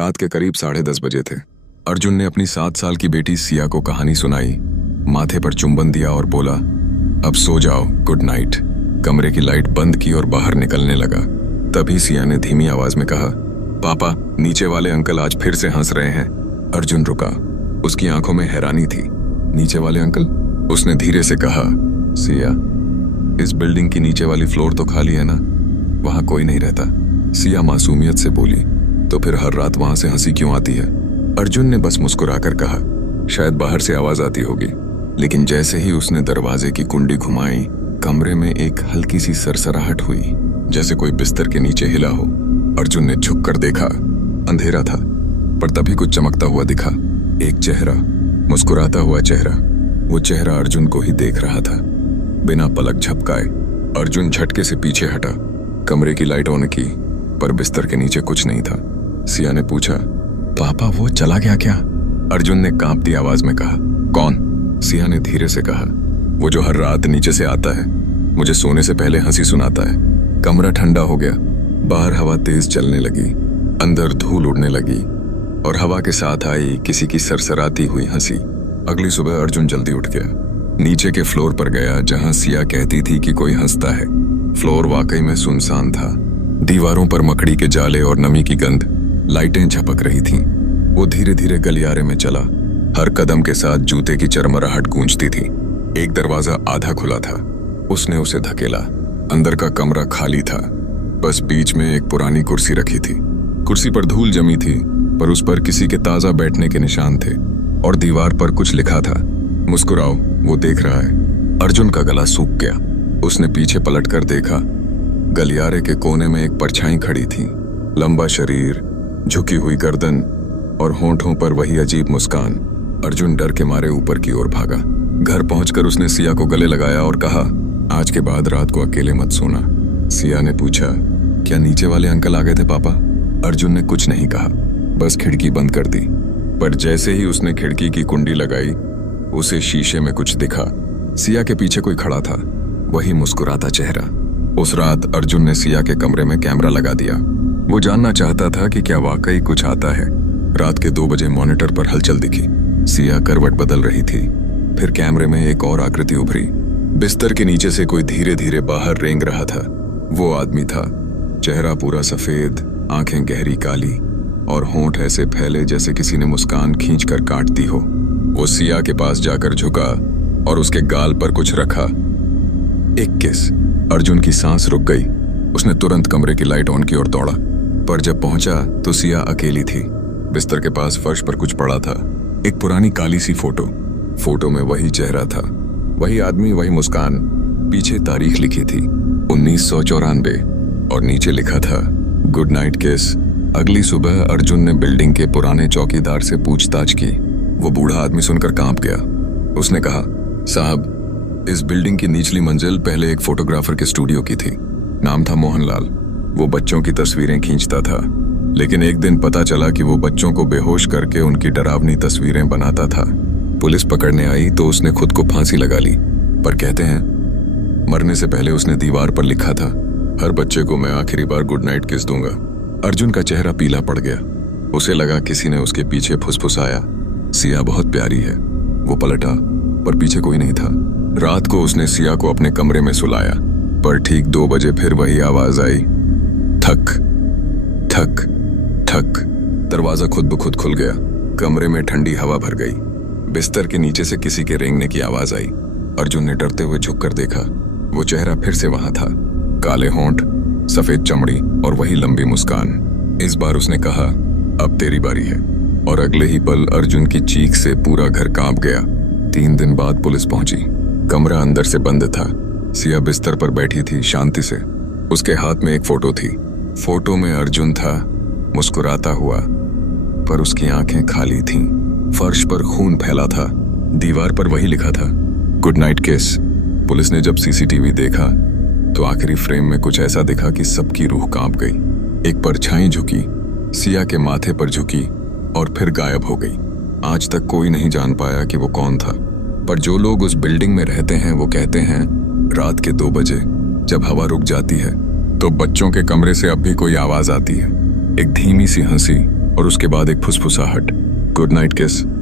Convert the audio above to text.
रात के करीब 10:30 बजे थे। अर्जुन ने अपनी 7 साल की बेटी सिया को कहानी सुनाई, माथे पर चुंबन दिया और बोला, अब सो जाओ, गुड नाइट। कमरे की लाइट बंद की और बाहर निकलने लगा। तभी सिया ने धीमी आवाज में कहा, पापा, नीचे वाले अंकल आज फिर से हंस रहे हैं। अर्जुन रुका। उसकी आंखों में हैरानी थी। नीचे वाले अंकल? उसने धीरे से कहा, सिया, इस बिल्डिंग की नीचे वाली फ्लोर तो खाली है ना, वहां कोई नहीं रहता। सिया मासूमियत से बोली, तो फिर हर रात वहां से हंसी क्यों आती है? अर्जुन ने बस मुस्कुराकर कहा, शायद बाहर से आवाज आती होगी। लेकिन जैसे ही उसने दरवाजे की कुंडी घुमाई, कमरे में एक हल्की सी सरसराहट हुई, जैसे कोई बिस्तर के नीचे हिला हो। अर्जुन ने झुककर देखा। अंधेरा था, पर तभी कुछ चमकता हुआ दिखा। एक चेहरा, मुस्कुराता हुआ चेहरा। वो चेहरा अर्जुन को ही देख रहा था, बिना पलक झपकाए। अर्जुन झटके से पीछे हटा। कमरे की लाइट ऑन की, पर बिस्तर के नीचे कुछ नहीं था। सिया ने पूछा, पापा वो चला गया क्या? अर्जुन ने कांपती आवाज में कहा, कौन? सिया ने धीरे से कहा, वो जो हर रात नीचे से आता है, मुझे सोने से पहले हंसी सुनाता है। कमरा ठंडा हो गया। बाहर हवा तेज चलने लगी, अंदर धूल उड़ने लगी और हवा के साथ आई किसी की सरसराती हुई हंसी। अगली सुबह अर्जुन जल्दी उठ गया। नीचे के फ्लोर पर गया जहां सिया कहती थी कि कोई हंसता है। फ्लोर वाकई में सुनसान था। दीवारों पर मकड़ी के जाले और नमी की गंध, लाइटें झपक रही थीं। वो धीरे धीरे गलियारे में चला। हर कदम के साथ जूते की चरमराहट गूंजती थी। एक दरवाजा आधा खुला था। उसने उसे धकेला। अंदर का कमरा खाली था, बस बीच में एक पुरानी कुर्सी रखी थी। कुर्सी पर धूल जमी थी, पर उस पर किसी के ताजा बैठने के निशान थे और दीवार पर कुछ लिखा था, मुस्कुराओ, वो देख रहा है। अर्जुन का गला सूख गया। उसने पीछे पलटकर देखा। गलियारे के कोने में एक परछाई खड़ी थी। लंबा शरीर, झुकी हुई गर्दन और होंठों पर वही अजीब मुस्कान। अर्जुन डर के मारे ऊपर की ओर भागा। घर पहुंचकर उसने सिया को गले लगाया और कहा, आज के बाद रात को अकेले मत सोना। सिया ने पूछा, क्या नीचे वाले अंकल आ गए थे पापा? अर्जुन ने कुछ नहीं कहा, बस खिड़की बंद कर दी। पर जैसे ही उसने खिड़की की कुंडी लगाई, उसे शीशे में कुछ दिखा। सिया के पीछे कोई खड़ा था, वही मुस्कुराता चेहरा। उस रात अर्जुन ने सिया के कमरे में कैमरा लगा दिया। वो जानना चाहता था कि क्या वाकई कुछ आता है। रात के 2 बजे मॉनिटर पर हलचल दिखी। सिया करवट बदल रही थी। फिर कैमरे में एक और आकृति उभरी। बिस्तर के नीचे से कोई धीरे धीरे बाहर रेंग रहा था। वो आदमी था। चेहरा पूरा सफेद, आंखें गहरी काली और होंठ ऐसे फैले जैसे किसी ने मुस्कान खींचकर काट दी हो। वो सिया के पास जाकर झुका और उसके गाल पर कुछ रखा। एक किस। अर्जुन की सांस रुक गई। उसने तुरंत कमरे की लाइट ऑन की और दौड़ा, पर जब पहुंचा तो सिया अकेली थी। बिस्तर के पास फर्श पर कुछ पड़ा था, एक पुरानी काली सी फोटो। फोटो में वही चेहरा था, वही आदमी, वही मुस्कान। पीछे तारीख लिखी थी 1994 और नीचे लिखा था, गुड नाइट किस। अगली सुबह अर्जुन ने बिल्डिंग के पुराने चौकीदार से पूछताछ की। वो बूढ़ा आदमी सुनकर कांप गया। उसने कहा, साहब, इस बिल्डिंग की निचली मंजिल पहले एक फोटोग्राफर के स्टूडियो की थी। नाम था मोहनलाल। वो बच्चों की तस्वीरें खींचता था, लेकिन एक दिन पता चला कि वो बच्चों को बेहोश करके उनकी डरावनी तस्वीरें बनाता था। पुलिस पकड़ने आई तो उसने खुद को फांसी लगा ली। पर कहते हैं, मरने से पहले उसने दीवार पर लिखा था, हर बच्चे को मैं आखिरी बार गुड नाइट किस दूंगा। अर्जुन का चेहरा पीला पड़ गया। उसे लगा किसी ने उसके पीछे फुसफुसाया, सिया बहुत प्यारी है। वो पलटा, पर पीछे कोई नहीं था। रात को उसने सिया को अपने कमरे में सुलाया, पर ठीक 2 बजे फिर वही आवाज आई, थक थक थक। दरवाजा खुद ब खुद खुल गया। कमरे में ठंडी हवा भर गई। बिस्तर के नीचे से किसी के रेंगने की आवाज आई। अर्जुन ने डरते हुए झुककर देखा। वो चेहरा फिर से वहां था, काले होंठ, सफेद चमड़ी और वही लंबी मुस्कान। इस बार उसने कहा, अब तेरी बारी है। और अगले ही पल अर्जुन की चीख से पूरा घर कांप गया। 3 दिन बाद पुलिस पहुंची। कमरा अंदर से बंद था। सिया बिस्तर पर बैठी थी शांति से। उसके हाथ में एक फोटो थी। फोटो में अर्जुन था, मुस्कुराता हुआ, पर उसकी आंखें खाली थीं। फर्श पर खून फैला था। दीवार पर वही लिखा था, गुड नाइट किस। पुलिस ने जब सीसीटीवी देखा तो आखिरी फ्रेम में कुछ ऐसा दिखा कि सबकी रूह कांप गई। एक परछाई झुकी, सिया के माथे पर झुकी और फिर गायब हो गई। आज तक कोई नहीं जान पाया कि वो कौन था, पर जो लोग उस बिल्डिंग में रहते हैं वो कहते हैं, रात के 2 बजे जब हवा रुक जाती है तो बच्चों के कमरे से अब भी कोई आवाज आती है। एक धीमी सी हंसी, और उसके बाद एक फुसफुसाहट, गुड नाइट किस।